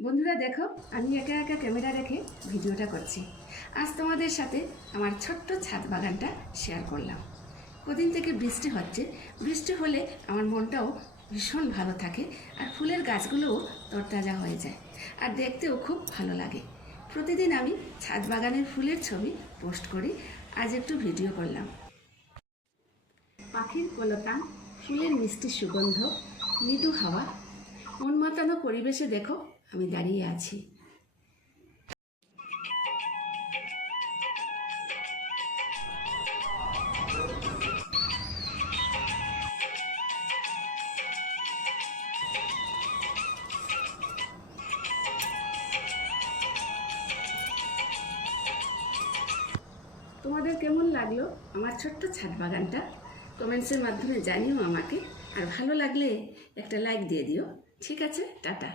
বন্ধুরা দেখো, আমি একা একা ক্যামেরা রেখে ভিডিওটা করছি। আজ তোমাদের সাথে আমার ছোট্ট ছাদ বাগানটা শেয়ার করলাম। কদিন থেকে বৃষ্টি হচ্ছে, বৃষ্টি হলে আমার মনটাও ভীষণ ভালো থাকে, আর ফুলের গাছগুলোও তরতাজা হয়ে যায়, আর দেখতেও খুব ভালো লাগে। প্রতিদিন আমি ছাদ বাগানের ফুলের ছবি পোস্ট করি। আজ একটু ভিডিও করলাম। পাখির কলতান, ফুলের মিষ্টি সুগন্ধ, মৃদু হাওয়া, মন মাতানো পরিবেশে দেখো আমি দাঁড়িয়ে আছি। তোমাদের কেমন লাগলো আমার ছোট্ট ছাদ বাগানটা? কমেন্টসের মাধ্যমে জানিও আমাকে, আর ভালো লাগলে একটা লাইক দিয়ে দিও। ঠিক আছে, টাটা।